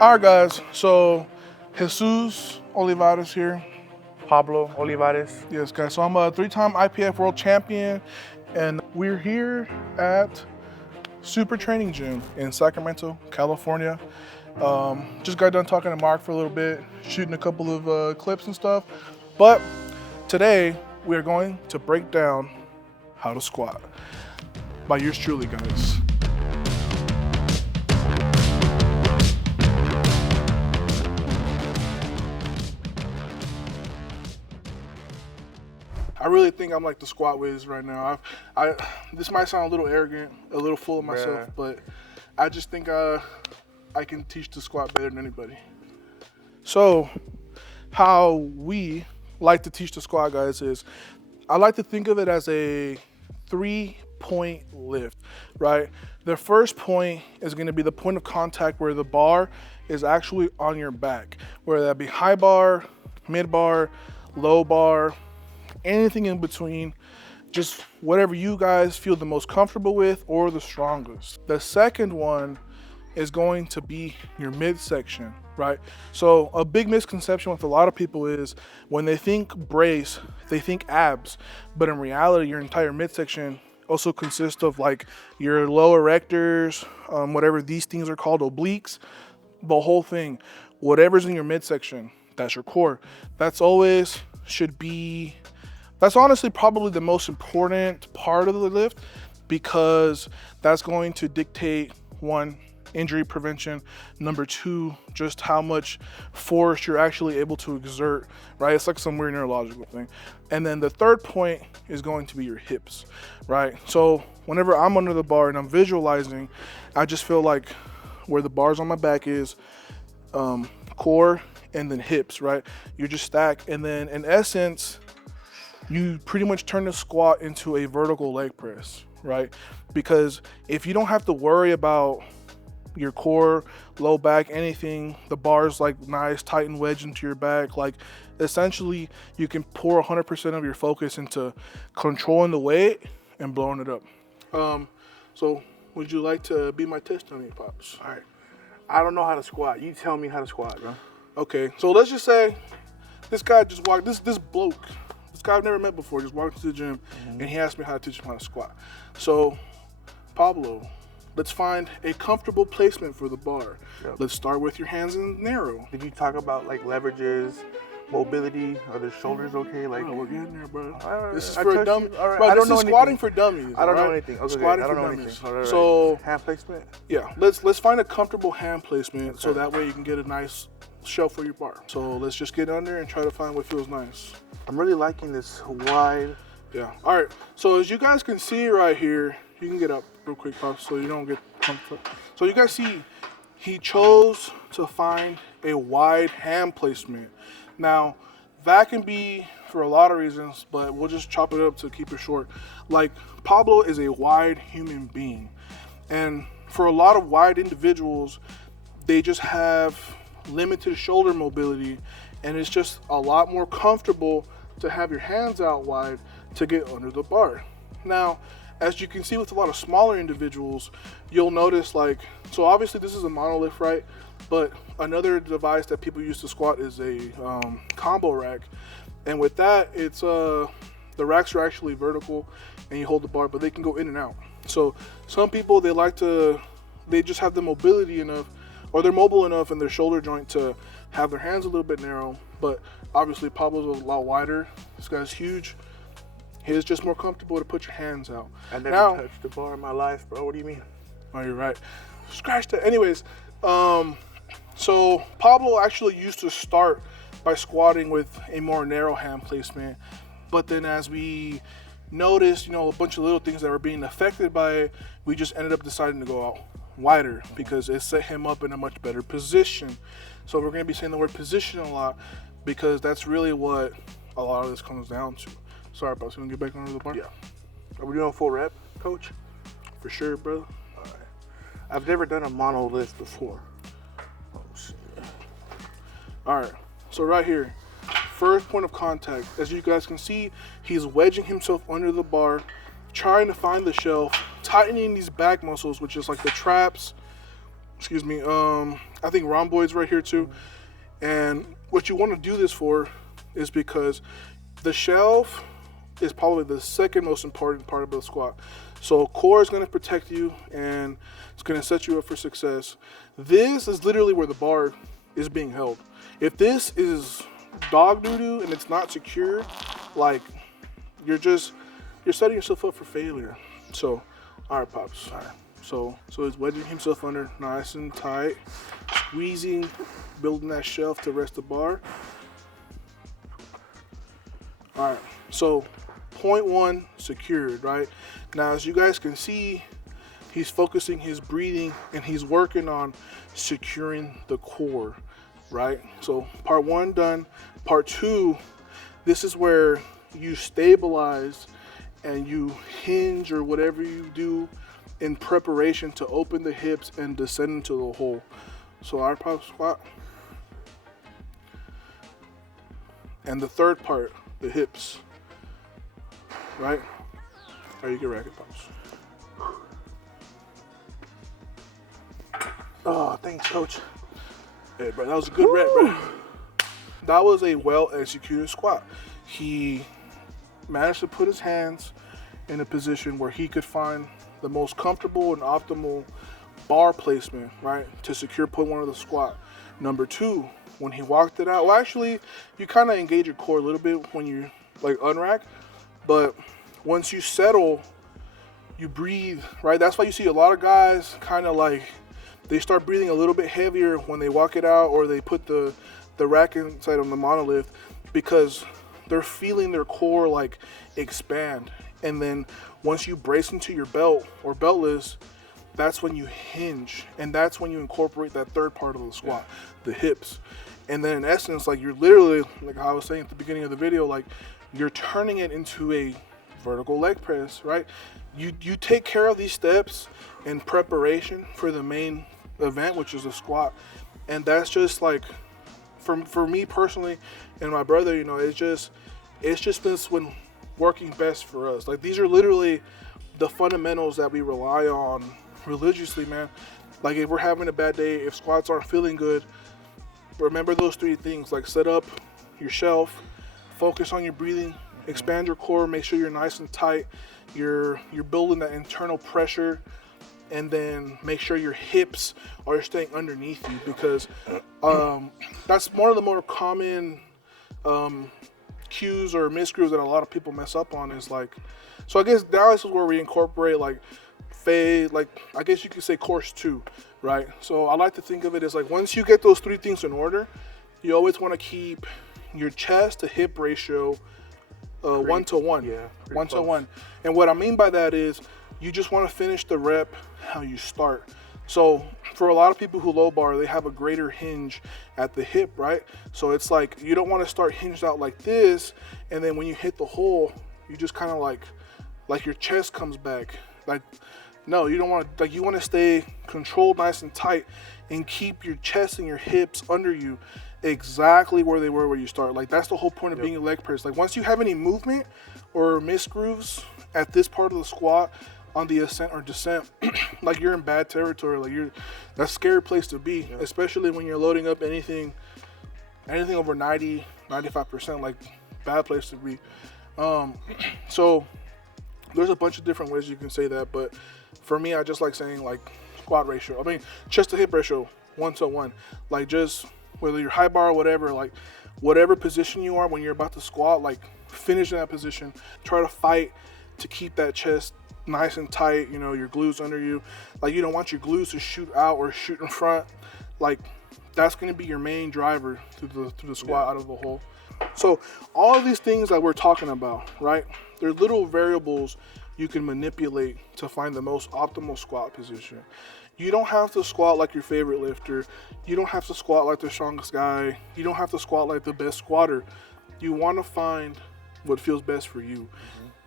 All right, guys. So, Jesus Olivares here. Pablo Olivares. Yes, guys. So I'm a 3-time IPF world champion, and we're here at Super Training Gym in Sacramento, California. Just got done talking to Mark for a little bit, shooting a couple of clips and stuff. But today we are going to break down how to squat by yours truly, guys. I really think I'm like the squat whiz right now. This might sound a little arrogant, a little full of myself, but I just think I can teach the squat better than anybody. So, how we like to teach the squat, guys, is I like to think of it as a 3-point lift, right? The first point is going to be the point of contact where the bar is actually on your back, whether that be high bar, mid bar, low bar, anything in between, just whatever you guys feel the most comfortable with or the strongest. The second one is going to be your midsection, right? So a big misconception with a lot of people is when they think brace, they think abs, but in reality, your entire midsection also consists of like your lower rectors, whatever these things are called, obliques, the whole thing, whatever's in your midsection, that's your core. That's honestly probably the most important part of the lift, because that's going to dictate, one, injury prevention, number two, just how much force you're actually able to exert, right? It's like some weird neurological thing. And then the third point is going to be your hips, right? So whenever I'm under the bar and I'm visualizing, I just feel like where the bars on my back is, core and then hips, right? You just stack, and then in essence, you pretty much turn the squat into a vertical leg press, right? Because if you don't have to worry about your core, low back, anything, the bar's like nice, tight and wedged into your back, like essentially you can pour 100% of your focus into controlling the weight and blowing it up. So would you like to be my test dummy, Pops? All right. I don't know how to squat. You tell me how to squat, bro. Okay, so let's just say this guy just walked, this bloke, this guy I've never met before, just walked into the gym and he asked me how to teach him how to squat. So, Pablo, let's find a comfortable placement for the bar. Yep. Let's start with your hands in narrow. Did you talk about like leverages, mobility? Are the shoulders okay? Like, we're getting there, bro. Right, this is for a dummy. Right. Bro, this is squatting for dummies. I don't know anything. Okay, squatting I don't for know dummies. anything. Right. So hand placement. Yeah, let's find a comfortable hand placement, so that way you can get a nice shelf for your bar. So let's just get under and try to find what feels nice. I'm really liking this wide. Yeah. All right. So as you guys can see right here, you can get up real quick, Pops, so you don't get comfortable. So you guys see, he chose to find a wide hand placement. Now, that can be for a lot of reasons, but we'll just chop it up to keep it short. Like, Pablo is a wide human being. And for a lot of wide individuals, they just have limited shoulder mobility, and it's just a lot more comfortable to have your hands out wide to get under the bar. Now, as you can see with a lot of smaller individuals, you'll notice like, so obviously this is a monolift, right? But another device that people use to squat is a combo rack. And with that, it's the racks are actually vertical and you hold the bar, but they can go in and out. So some people, they just have the mobility enough, or they're mobile enough in their shoulder joint to have their hands a little bit narrow. But obviously Pablo's a lot wider. This guy's huge. His just more comfortable to put your hands out. I never touched the bar in my life, bro. What do you mean? Oh, you're right. Scratch that. Anyways, so Pablo actually used to start by squatting with a more narrow hand placement, but then as we noticed, a bunch of little things that were being affected by it, we just ended up deciding to go out wider because it set him up in a much better position. So we're going to be saying the word position a lot because that's really what a lot of this comes down to. Sorry, Pops, you want to get back under the bar? Yeah. Are we doing full rep, coach? For sure, brother. All right. I've never done a mono lift before. Oh, shit. All right. So right here, first point of contact. As you guys can see, he's wedging himself under the bar, trying to find the shelf, tightening these back muscles, which is like the traps, I think rhomboids right here too. And what you want to do this for is because the shelf is probably the second most important part of the squat. So core is going to protect you and it's going to set you up for success. This is literally where the bar is being held. If this is dog doo-doo and it's not secure, like you're setting yourself up for failure. So, all right, Pops. All right. So he's wedging himself under nice and tight, squeezing, building that shelf to rest the bar. All right, so point one secured, right? Now, as you guys can see, he's focusing his breathing and he's working on securing the core, right? So part one done. Part two, this is where you stabilize and you hinge or whatever you do in preparation to open the hips and descend into the hole. So our pop squat. And the third part, the hips, right? Or you can rack it, Pops. Oh, thanks, Coach. Hey, bro, that was a good rep, bro. That was a well-executed squat. He managed to put his hands in a position where he could find the most comfortable and optimal bar placement, right, to secure point one of the squat. Number two, when he walked it out, well, actually, you kind of engage your core a little bit when you like unrack, but once you settle, you breathe, right? That's why you see a lot of guys kind of like they start breathing a little bit heavier when they walk it out or they put the rack inside on the monolift because they're feeling their core like expand. And then once you brace into your belt or beltless, that's when you hinge, and that's when you incorporate that third part of the squat, the hips. And then in essence, like you're literally, like I was saying at the beginning of the video, like you're turning it into a vertical leg press, right? You take care of these steps in preparation for the main event, which is a squat. And that's just like, for me personally and my brother, you know, it's just this when working best for us. Like these are literally the fundamentals that we rely on religiously, man. Like if we're having a bad day, if squats aren't feeling good, remember those three things. Like set up your shelf, focus on your breathing, expand your core, make sure you're nice and tight, you're building that internal pressure, and then make sure your hips are staying underneath you, because that's one of the more common cues or misgrooves that a lot of people mess up on. Is like, so I guess now this is where we incorporate like fade, like I guess you could say course 2, right? So I like to think of it as like once you get those three things in order, you always want to keep your chest to hip ratio 1-to-1. Yeah, 1-to-1. And what I mean by that is you just want to finish the rep how you start. So for a lot of people who low bar, they have a greater hinge at the hip, right? So it's like you don't want to start hinged out like this, and then when you hit the hole, you just kind of like your chest comes back. Like, no, you don't want to, like you want to stay controlled, nice and tight, and keep your chest and your hips under you exactly where they were where you start. Like that's the whole point of being a leg press. Like once you have any movement or misgrooves at this part of the squat on the ascent or descent, like you're in bad territory. Like that's a scary place to be, especially when you're loading up anything over 90-95%, like bad place to be. So there's a bunch of different ways you can say that, but for me, I just like saying like squat ratio. I mean, chest to hip ratio 1-to-1. Like just whether you're high bar or whatever, like whatever position you are when you're about to squat, like finish in that position. Try to fight to keep that chest nice and tight, you know, your glutes under you. Like you don't want your glutes to shoot out or shoot in front. Like that's going to be your main driver through the squat out of the hole. So all of these things that we're talking about, right? They're little variables you can manipulate to find the most optimal squat position. You don't have to squat like your favorite lifter. You don't have to squat like the strongest guy. You don't have to squat like the best squatter. You want to find what feels best for you.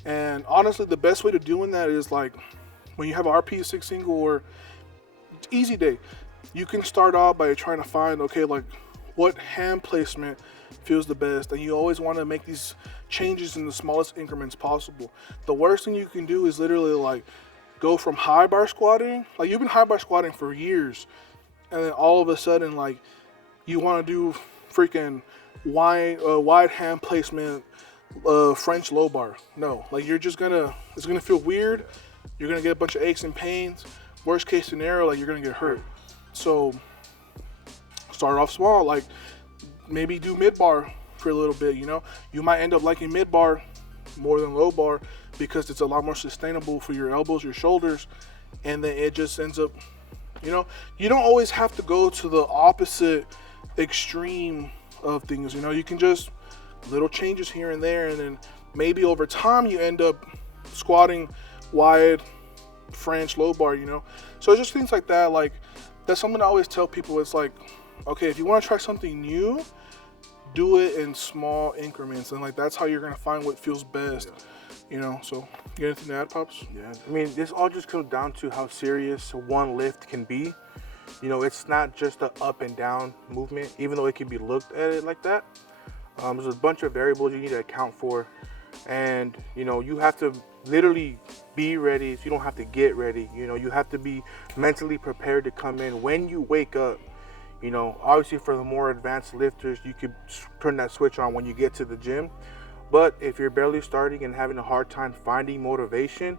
And honestly, the best way to doing that is like when you have RP 6 single or easy day, you can start off by trying to find, okay, like what hand placement feels the best. And you always want to make these changes in the smallest increments possible. The worst thing you can do is literally like go from high bar squatting. Like you've been high bar squatting for years and then all of a sudden, like, you want to do freaking wide hand placement, French low bar. No, like it's gonna feel weird. You're gonna get a bunch of aches and pains. Worst case scenario, like you're gonna get hurt. So start off small, like maybe do mid bar for a little bit. You might end up liking mid bar more than low bar because it's a lot more sustainable for your elbows, your shoulders, and then it just ends up, you don't always have to go to the opposite extreme of things. You can just little changes here and there, and then maybe over time you end up squatting wide French low bar. So it's just things like that. Like, that's something I always tell people. It's like, okay, if you want to try something new, do it in small increments, and like that's how you're gonna find what feels best. So you got anything to add, Pops? Yeah, I mean, this all just comes down to how serious one lift can be. It's not just an up and down movement, even though it can be looked at it like that. There's a bunch of variables you need to account for, and you have to literally be ready. So you don't have to get ready. You have to be mentally prepared to come in when you wake up. Obviously for the more advanced lifters, you could turn that switch on when you get to the gym. But if you're barely starting and having a hard time finding motivation,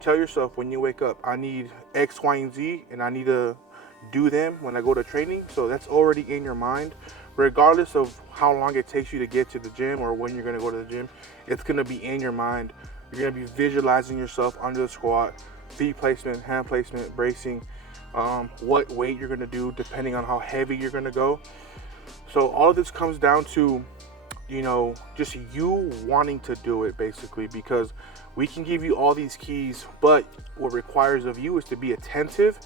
tell yourself when you wake up, I need X, Y, and Z, and I need to do them when I go to training. So that's already in your mind. Regardless of how long it takes you to get to the gym or when you're going to go to the gym, it's going to be in your mind. You're going to be visualizing yourself under the squat, feet placement, hand placement, bracing, what weight you're going to do depending on how heavy you're going to go. So all of this comes down to just you wanting to do it, basically, because we can give you all these keys, but what requires of you is to be attentive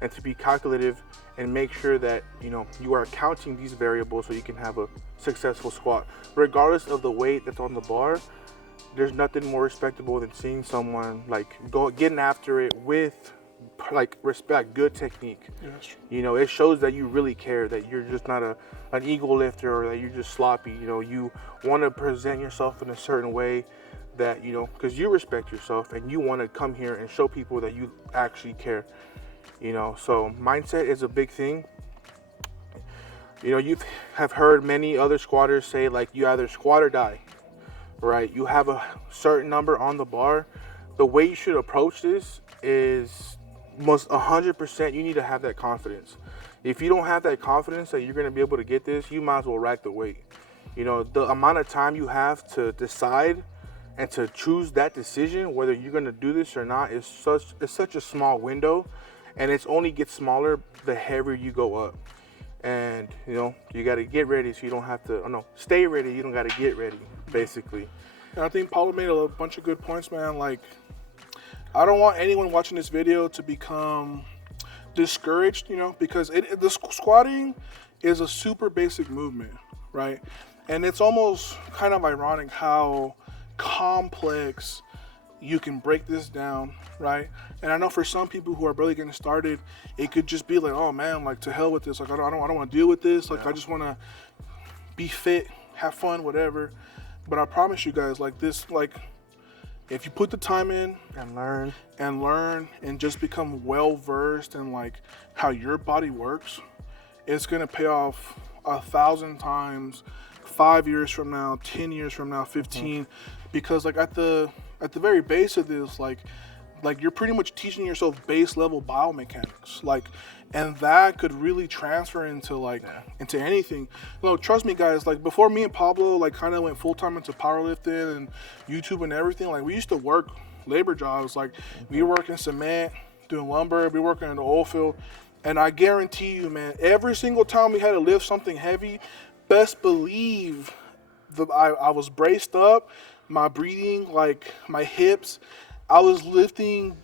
and to be calculative and make sure that you are counting these variables so you can have a successful squat. Regardless of the weight that's on the bar, there's nothing more respectable than seeing someone like getting after it with like respect, good technique. Yeah, it shows that you really care, that you're just not an ego lifter or that you're just sloppy. You want to present yourself in a certain way that because you respect yourself and you want to come here and show people that you actually care. So mindset is a big thing. You have heard many other squatters say, like, you either squat or die, right? You have a certain number on the bar. The way you should approach this is most 100% you need to have that confidence. If you don't have that confidence that you're going to be able to get this, you might as well rack the weight. The amount of time you have to decide and to choose that decision, whether you're going to do this or not, is such a small window, and it's only gets smaller the heavier you go up. And you got to get ready, so you don't have to stay ready. You don't got to get ready, basically. And I think Paulo made a bunch of good points, man. Like, I don't want anyone watching this video to become discouraged, because the squatting is a super basic movement, right? And it's almost kind of ironic how complex you can break this down, right? And I know for some people who are barely getting started, it could just be like, oh man, like, to hell with this. Like, I don't want to deal with this. Like, I just want to be fit, have fun, whatever. But I promise you guys, like, this, like, if you put the time in and learn and just become well versed in like how your body works, it's gonna pay off 1,000 times 5 years from now, 10 years from now, 15. Because like at the very base of this, like you're pretty much teaching yourself base level biomechanics, like, and that could really transfer into into anything. Trust me, guys, like, before me and Pablo like kind of went full-time into powerlifting and YouTube and everything, like, we used to work labor jobs. Like, we were working cement, doing lumber, we were working in the oil field, and I guarantee you, man, every single time we had to lift something heavy, best believe I was braced up, my breathing, like my hips, I was lifting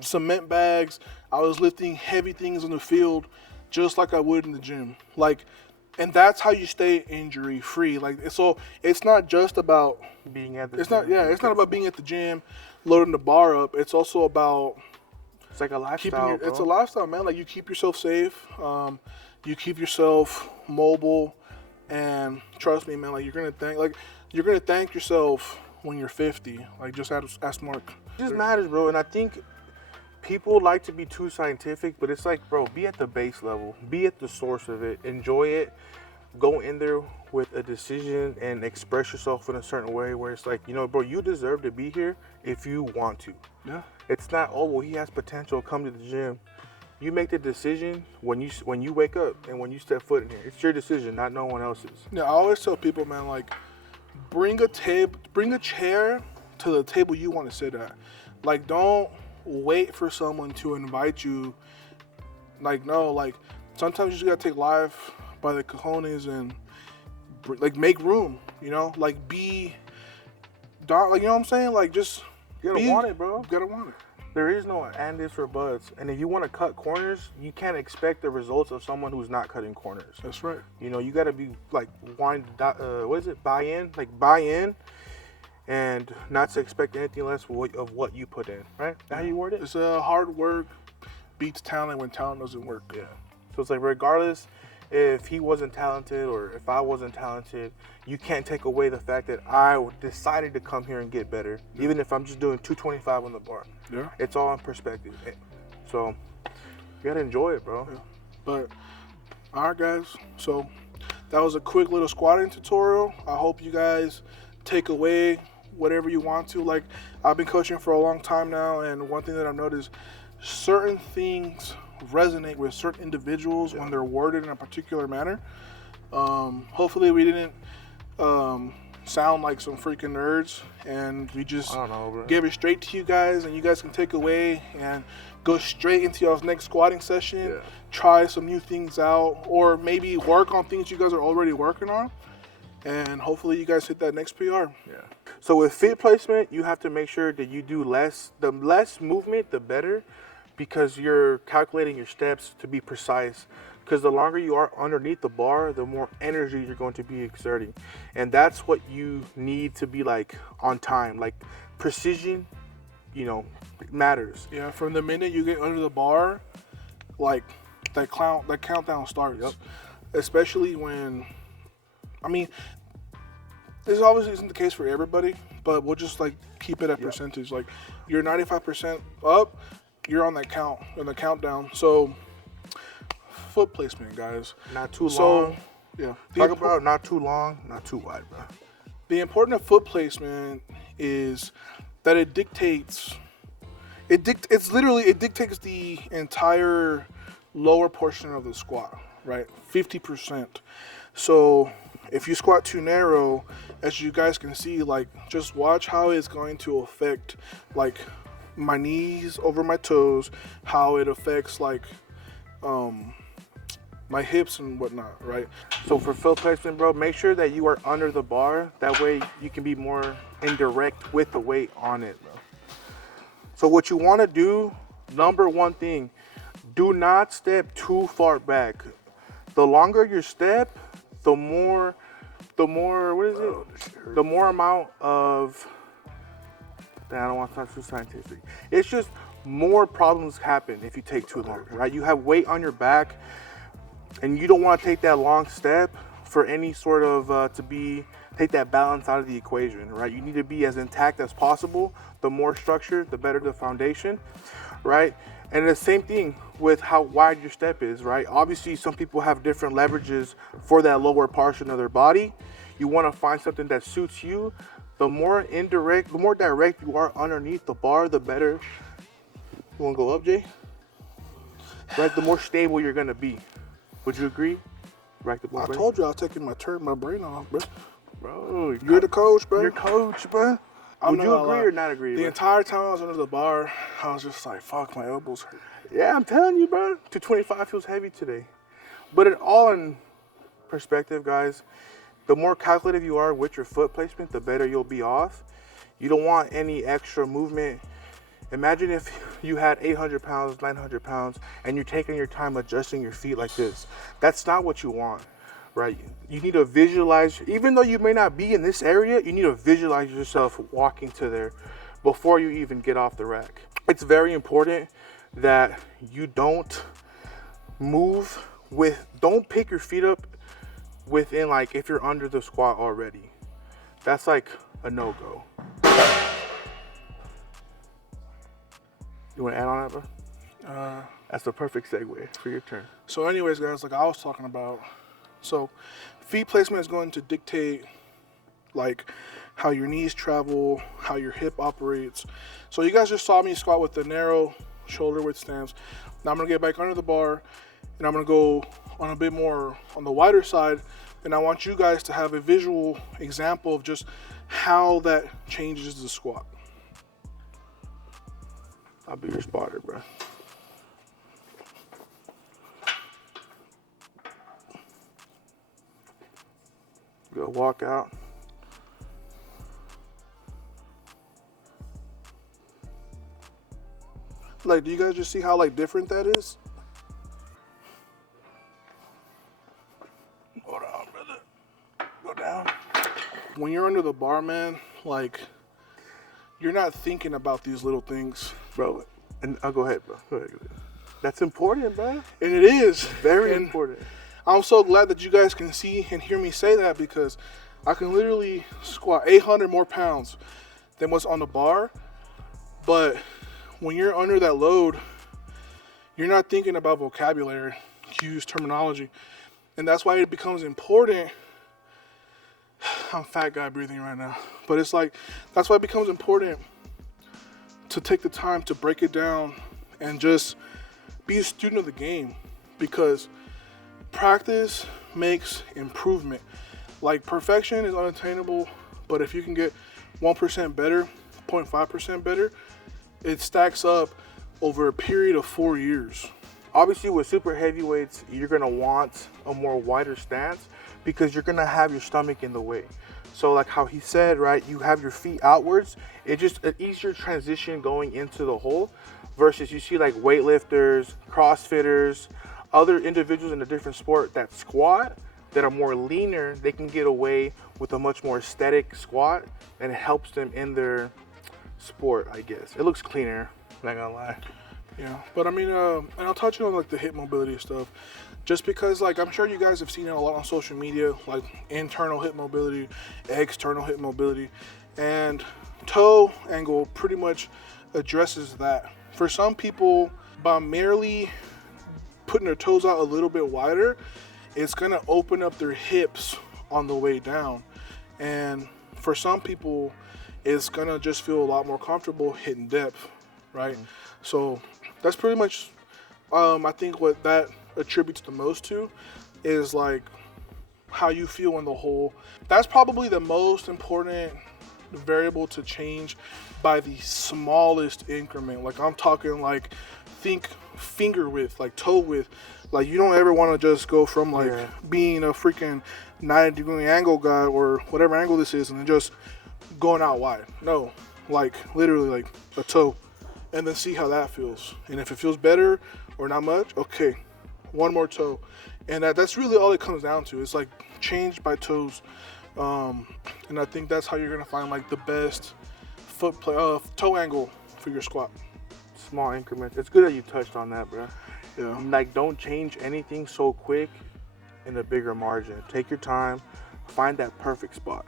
cement bags, I was lifting heavy things in the field just like I would in the gym. Like, and that's how you stay injury free. Like, so it's not just about being at the it's gym. not it's not about being at the gym, loading the bar up. It's also about, it's like a lifestyle, it's a lifestyle, man. Like, you keep yourself safe, you keep yourself mobile, and trust me, man, like, you're gonna thank yourself when you're 50. Like, just ask Mark. It just matters, bro. And I think people like to be too scientific, but it's like, bro, be at the base level, be at the source of it, enjoy it, go in there with a decision and express yourself in a certain way where it's like, you know, bro, you deserve to be here if you want to. Yeah. It's not, oh, well, he has potential, come to the gym. You make the decision when you wake up and when you step foot in here. It's your decision, not no one else's. Yeah, I always tell people, man, like, bring a chair to the table you want to sit at. Like, don't wait for someone to invite you. Like, no, like, sometimes you just gotta take life by the cojones and, like, make room, you know? Like, like, you know what I'm saying? Like, just You gotta want it, bro. You gotta want it. There is no and ifs or buts. And if you want to cut corners, you can't expect the results of someone who's not cutting corners. That's right. You know, you got to be like, buy in? Like, buy in and not to expect anything less of what you put in, right? That's how you word it? It's hard work beats talent when talent doesn't work. Yeah. So it's like, regardless if he wasn't talented or if I wasn't talented, you can't take away the fact that I decided to come here and get better, even if I'm just doing 225 on the bar. Yeah. It's all in perspective. So you gotta enjoy it, bro. Yeah. But all right, guys. So that was a quick little squatting tutorial. I hope you guys take away whatever you want to. Like, I've been coaching for a long time now, and one thing that I've noticed, certain things resonate with certain individuals when they're worded in a particular manner. Hopefully we didn't sound like some freaking nerds, and we just give it straight to you guys, and you guys can take away and go straight into your next squatting session. Try some new things out, or maybe work on things you guys are already working on, and hopefully you guys hit that next PR. So with feet placement, you have to make sure that you do less. The less movement, the better, because you're calculating your steps to be precise. Because the longer you are underneath the bar, the more energy you're going to be exerting. And that's what you need to be, like, on time. Like, precision, you know, matters. Yeah, from the minute you get under the bar, like, that countdown starts. Especially when, I mean, this obviously isn't the case for everybody, but we'll just, like, keep it at percentage. Like, you're 95% up, you're on that countdown. So foot placement, guys. Not too long. Yeah. Talk about not too long, not too wide, bro. The important of foot placement is that it dictates the entire lower portion of the squat, right? 50%. So if you squat too narrow, as you guys can see, like, just watch how it's going to affect, like, my knees over my toes, how it affects, like, my hips and whatnot, right? So for foot placement, bro, make sure that you are under the bar. That way you can be more indirect with the weight on it, bro. So what you want to do, number one thing, do not step too far back. The longer your step, the more what is it? The more amount of, I don't want to talk too scientific. It's just more problems happen if you take too long, right? You have weight on your back, and you don't want to take that long step for any sort of take that balance out of the equation, right? You need to be as intact as possible. The more structure, the better the foundation, right? And the same thing with how wide your step is, right? Obviously, some people have different leverages for that lower portion of their body. You want to find something that suits you. The more direct you are underneath the bar, the better. You want to go up, Jay? Right, the more stable you're going to be. Would you agree? Right, I told you I was taking my brain off, bro. Bro, you're the coach, bro. You're coach, bro. Would you agree or not agree? The entire time I was under the bar, I was just like, fuck, my elbows hurt. Yeah, I'm telling you, bro. 225 feels heavy today. But it all in perspective, guys. The more calculative you are with your foot placement, the better you'll be off. You don't want any extra movement. Imagine if you had 800 pounds, 900 pounds, and you're taking your time adjusting your feet like this. That's not what you want, right? You need to visualize, even though you may not be in this area, you need to visualize yourself walking to there before you even get off the rack. It's very important that you don't pick your feet up within, like, if you're under the squat already. That's like a no-go. You want to add on that, bro? That's the perfect segue for your turn. So anyways, guys, like I was talking about, so feet placement is going to dictate like how your knees travel, how your hip operates. So you guys just saw me squat with the narrow shoulder width stance. Now I'm gonna get back under the bar and I'm gonna go on a bit more on the wider side, and I want you guys to have a visual example of just how that changes the squat. I'll be your spotter, bro. Go walk out. Like, do you guys just see how like different that is? Hold on, brother. Go down. When you're under the bar, man, like you're not thinking about these little things, Bro, and I'll go ahead, bro. Go ahead. That's important, bro. and it is Very and important. I'm so glad that you guys can see and hear me say that, because I can literally squat 800 more pounds than what's on the bar. But when you're under that load, you're not thinking about vocabulary, cues, terminology. And that's why it becomes important. I'm a fat guy breathing right now. But it's like, that's why it becomes important to take the time to break it down and just be a student of the game, because practice makes improvement. Like, perfection is unattainable, but if you can get 1% better, 0.5% better, it stacks up over a period of 4 years. Obviously, with super heavyweights, you're gonna want a more wider stance because you're gonna have your stomach in the way. So like how he said, right, you have your feet outwards. It's just an easier transition going into the hole versus you see like weightlifters, CrossFitters, other individuals in a different sport that squat that are more leaner. They can get away with a much more aesthetic squat, and it helps them in their sport, I guess. It looks cleaner, not gonna lie. Yeah, but I mean, and I'll touch on like the hip mobility stuff, just because like I'm sure you guys have seen it a lot on social media, like internal hip mobility, external hip mobility, and toe angle pretty much addresses that. For some people, by merely putting their toes out a little bit wider, it's gonna open up their hips on the way down, and for some people, it's gonna just feel a lot more comfortable hitting depth, right? So that's pretty much, I think what that attributes the most to is like how you feel in the hole. That's probably the most important variable to change by the smallest increment. Like I'm talking like, think finger width, like toe width. Like you don't ever want to just go from like being a freaking 90-degree angle guy or whatever angle this is and then just going out wide. No, like literally like a toe, and then see how that feels. And if it feels better or not much, okay, one more toe. And that's really all it comes down to. It's like change by toes. And I think that's how you're gonna find like the best toe angle for your squat. Small increments. It's good that you touched on that, bro. Yeah. Like, don't change anything so quick in a bigger margin. Take your time, find that perfect spot.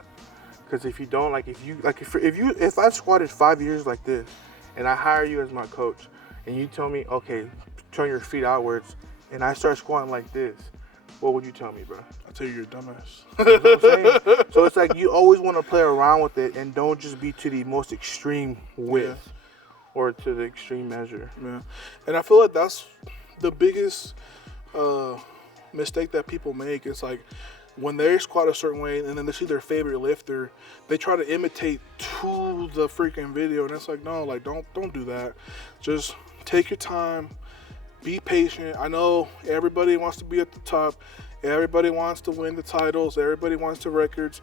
Because if you don't, like, if I squatted 5 years like this, and I hire you as my coach, and you tell me, okay, turn your feet outwards, and I start squatting like this, what would you tell me, bro? I'll tell you you're a dumbass. You know what I'm saying? So it's like you always want to play around with it, and don't just be to the most extreme width or to the extreme measure. Yeah, and I feel like that's the biggest mistake that people make. It's like when they squat a certain way and then they see their favorite lifter, they try to imitate to the freaking video, and it's like, no, like don't do that. Just take your time, be patient. I know everybody wants to be at the top, everybody wants to win the titles, everybody wants the records,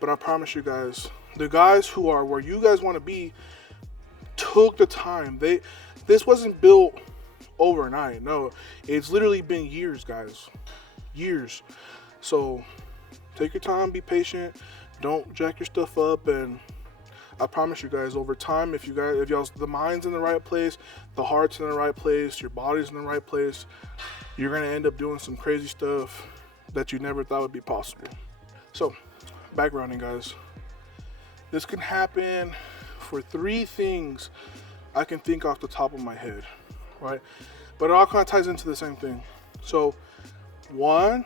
but I promise you guys, the guys who are where you guys want to be took the time. This wasn't built overnight. No, it's literally been years, guys, years. So take your time, be patient, don't jack your stuff up, and I promise you guys, over time, if y'all's the mind's in the right place, the heart's in the right place, your body's in the right place, you're gonna end up doing some crazy stuff that you never thought would be possible. So, backgrounding, guys. This can happen for 3 things I can think off the top of my head. right? But it all kind of ties into the same thing. So, one,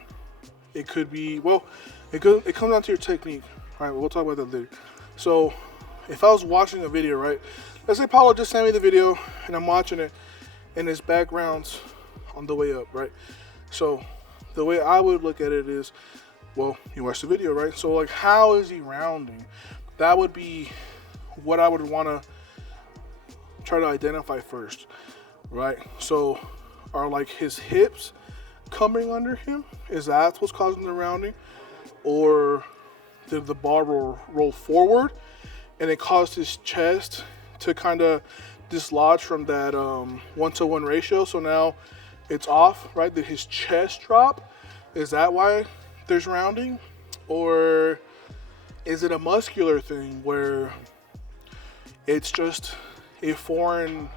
it could be, well, it comes down to your technique, right? We'll talk about that later. So, if I was watching a video, right? Let's say Paulo just sent me the video and I'm watching it and his background's on the way up, right? So, the way I would look at it is, well, you watched the video, right? So, like, how is he rounding? That would be what I would want to try to identify first, right? So, are like his hips coming under him? Is that what's causing the rounding? Or did the bar roll forward and it caused his chest to kind of dislodge from that 1-to-1 ratio? So now it's off, right? Did his chest drop? Is that why there's rounding? Or is it a muscular thing where it's just a foreign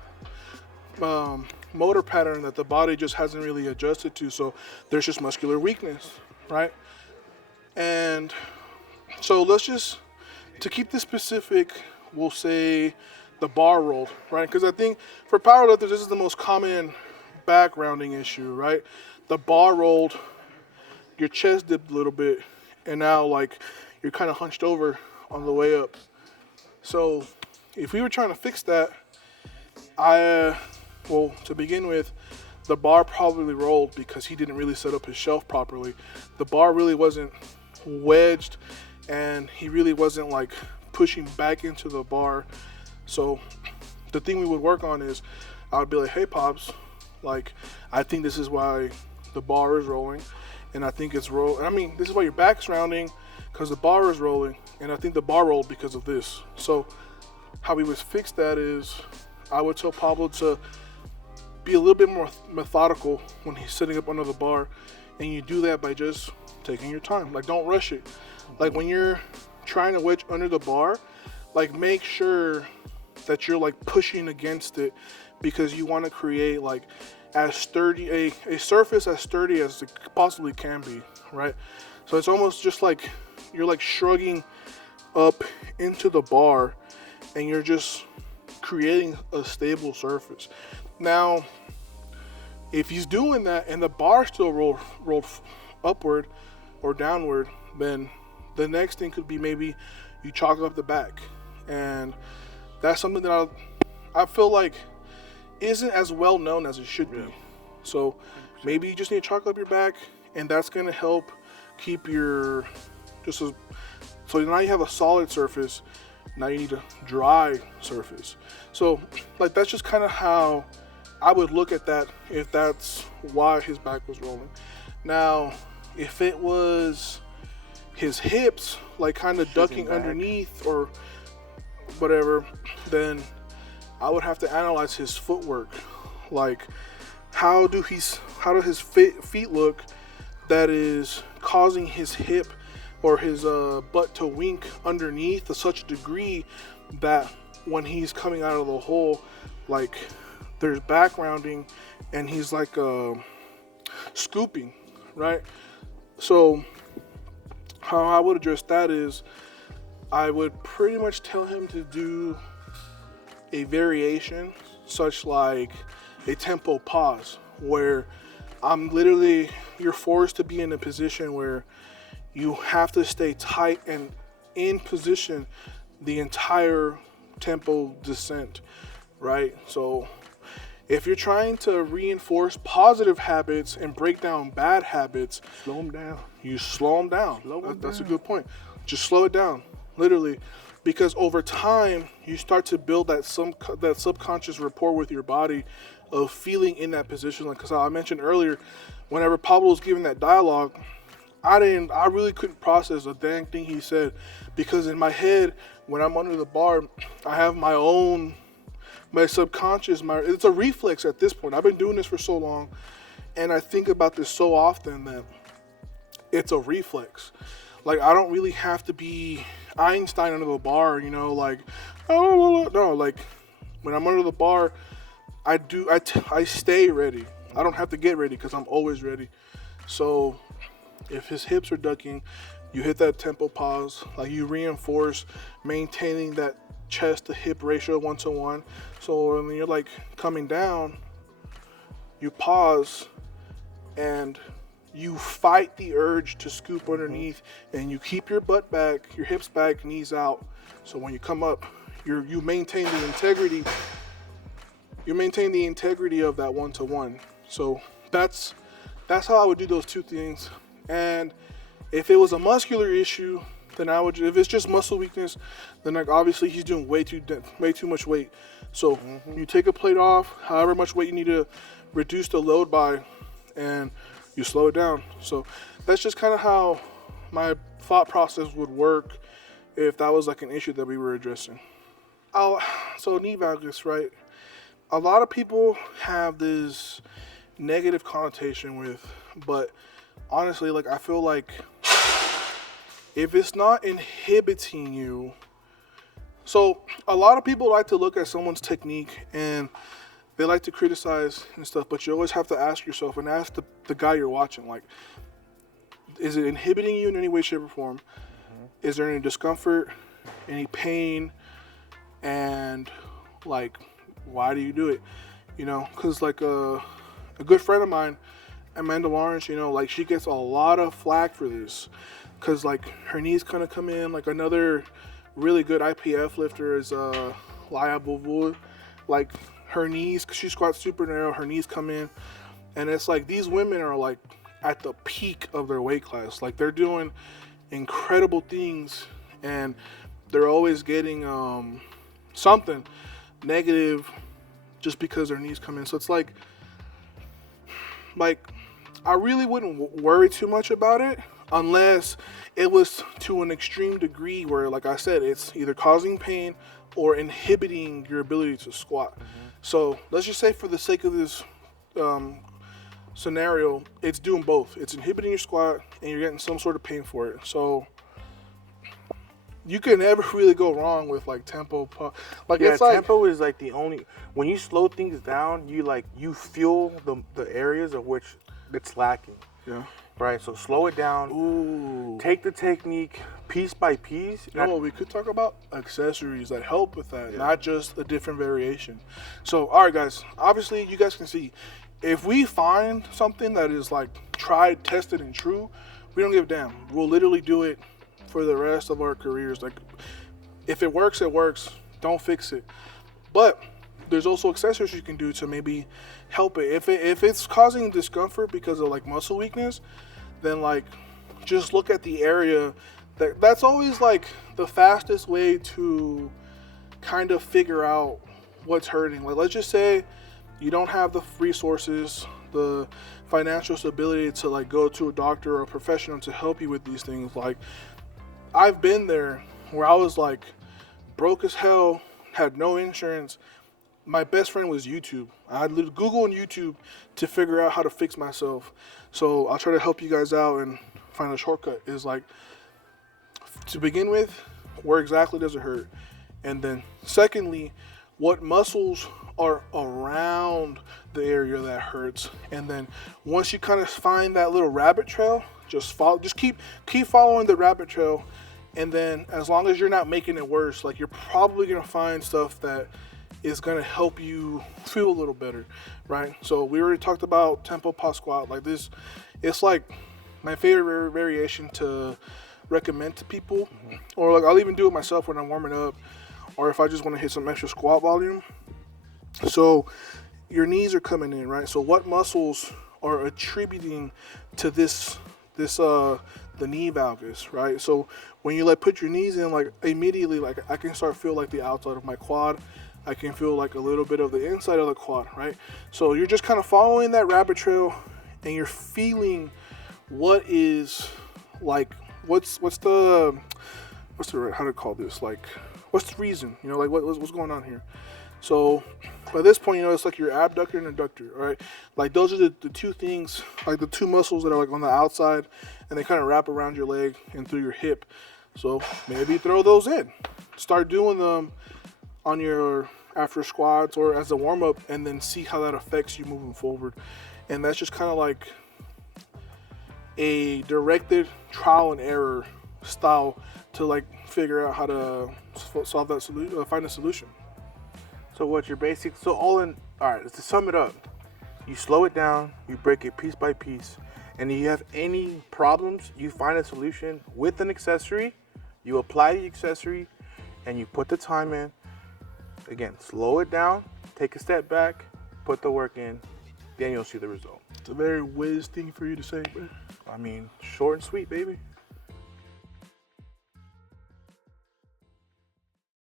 motor pattern that the body just hasn't really adjusted to? So there's just muscular weakness, right? And so let's just, to keep this specific, we'll say the bar rolled, right? Because I think for powerlifters, this is the most common back rounding issue, right? The bar rolled, your chest dipped a little bit, and now like you're kind of hunched over on the way up. So if we were trying to fix that, well, to begin with, the bar probably rolled because he didn't really set up his shelf properly. The bar really wasn't wedged and he really wasn't like pushing back into the bar. So the thing we would work on is I would be like, hey Pops, like I think this is why the bar is rolling, and I think it's rolling. I mean, this is why your back's rounding, because the bar is rolling, and I think the bar rolled because of this. So how we would fix that is I would tell Pablo to be a little bit more methodical when he's sitting up under the bar, and you do that by just taking your time. Like, don't rush it. Like when you're trying to wedge under the bar, like make sure that you're like pushing against it, because you want to create like as sturdy a surface as sturdy as it possibly can be, right? So it's almost just like you're like shrugging up into the bar and you're just creating a stable surface. Now if he's doing that and the bar still rolled upward or downward, then the next thing could be maybe you chalk up the back, and that's something that I feel like isn't as well known as it should be. So maybe you just need to chalk up your back, and that's going to help keep your so now you have a solid surface. Now you need a dry surface. So like that's just kind of how I would look at that if that's why his back was rolling. Now if it was his hips like kind of ducking underneath or whatever, then I would have to analyze his footwork. Like how do his feet look that is causing his hip or his butt to wink underneath to such a degree that when he's coming out of the hole, like there's back rounding and he's like scooping, right? So how I would address that is I would pretty much tell him to do a variation such like a tempo pause, where you're forced to be in a position where you have to stay tight and in position the entire tempo descent, right? So if you're trying to reinforce positive habits and break down bad habits, slow them down. You slow them down. That's a good point. Just slow it down, literally, because over time you start to build that subconscious rapport with your body of feeling in that position. Like, because I mentioned earlier, whenever Pablo was giving that dialogue, I really couldn't process a dang thing he said, because in my head, when I'm under the bar, I have my subconscious, it's a reflex at this point. I've been doing this for so long, and I think about this so often that it's a reflex. Like, I don't really have to be Einstein under the bar, like, oh, no, like, when I'm under the bar, I stay ready. I don't have to get ready because I'm always ready. So if his hips are ducking, you hit that tempo pause, like you reinforce maintaining that chest to hip ratio 1-to-1. So when you're like coming down, you pause and you fight the urge to scoop underneath, and you keep your butt back, your hips back, knees out. So when you come up, you maintain the integrity. You maintain the integrity of that one-to-one. So that's how I would do those two things. And if it was a muscular issue, then I would. If it's just muscle weakness, then like obviously he's doing way too much weight. So you take a plate off, however much weight you need to reduce the load by, and you slow it down. So that's just kind of how my thought process would work if that was like an issue that we were addressing. So knee valgus, right? A lot of people have this negative connotation with, but honestly, like I feel like if it's not inhibiting you, so a lot of people like to look at someone's technique and they like to criticize and stuff, but you always have to ask yourself and ask the guy you're watching, like, is it inhibiting you in any way, shape, or form? Is there any discomfort, any pain, and like, why do you do it? You know, because like a good friend of mine, Amanda Lawrence, you know, like she gets a lot of flack for this because like her knees kind of come in. Like another really good IPF lifter is Laya Bovul. Like her knees, she squats super narrow, her knees come in, and it's like these women are like at the peak of their weight class. Like they're doing incredible things, and they're always getting something negative just because their knees come in. So it's like I really wouldn't worry too much about it unless it was to an extreme degree where, like I said, it's either causing pain or inhibiting your ability to squat. So let's just say for the sake of this scenario, it's doing both. It's inhibiting your squat and you're getting some sort of pain for it. So you can never really go wrong with like tempo. Like yeah, it's like tempo is like the only, when you slow things down, you feel the areas of which it's lacking. Yeah. Right. So slow it down. Ooh. Take the technique piece by piece. You know what we could talk about? Accessories that help with that, not just a different variation. So, all right, guys. Obviously, you guys can see if we find something that is like tried, tested, and true, we don't give a damn. We'll literally do it for the rest of our careers. Like, if it works, it works. Don't fix it. But there's also accessories you can do to maybe help it. If it's causing discomfort because of like muscle weakness, then like just look at the area. That's always like the fastest way to kind of figure out what's hurting. Like let's just say you don't have the resources, the financial stability to like go to a doctor or a professional to help you with these things. Like I've been there where I was like broke as hell, had no insurance. My best friend was YouTube. I Google and YouTube to figure out how to fix myself. So I'll try to help you guys out and find a shortcut. Is like, to begin with, where exactly does it hurt? And then secondly, what muscles are around the area that hurts? And then once you kind of find that little rabbit trail, just keep following the rabbit trail. And then as long as you're not making it worse, like you're probably going to find stuff that is going to help you feel a little better, right? So we already talked about tempo pause squat. Like this, it's like my favorite variation to recommend to people, or like I'll even do it myself when I'm warming up, or if I just want to hit some extra squat volume. So your knees are coming in, right? So what muscles are attributing to this the knee valgus, right? So when you like put your knees in, like immediately, like I can start feel like the outside of my quad. I can feel like a little bit of the inside of the quad, right? So you're just kind of following that rabbit trail, and you're feeling what is like, what's the how to call this? Like, what's the reason? You know, like what's going on here? So by this point, you know, it's like your abductor and adductor, right? Like those are the two things, like the two muscles that are like on the outside, and they kind of wrap around your leg and through your hip. So maybe throw those in. Start doing them on your after squats or as a warm-up, and then see how that affects you moving forward. And that's just kind of like a directed trial and error style to like figure out how to solve that solution, find a solution. So what your basic, so all right, to sum it up, You slow it down, you break it piece by piece, and if you have any problems, you find a solution with an accessory, you apply the accessory, and you put the time in. Again, slow it down, take a step back, put the work in, then you'll see the result. It's a very whiz thing for you to say, bro. I mean, short and sweet, baby.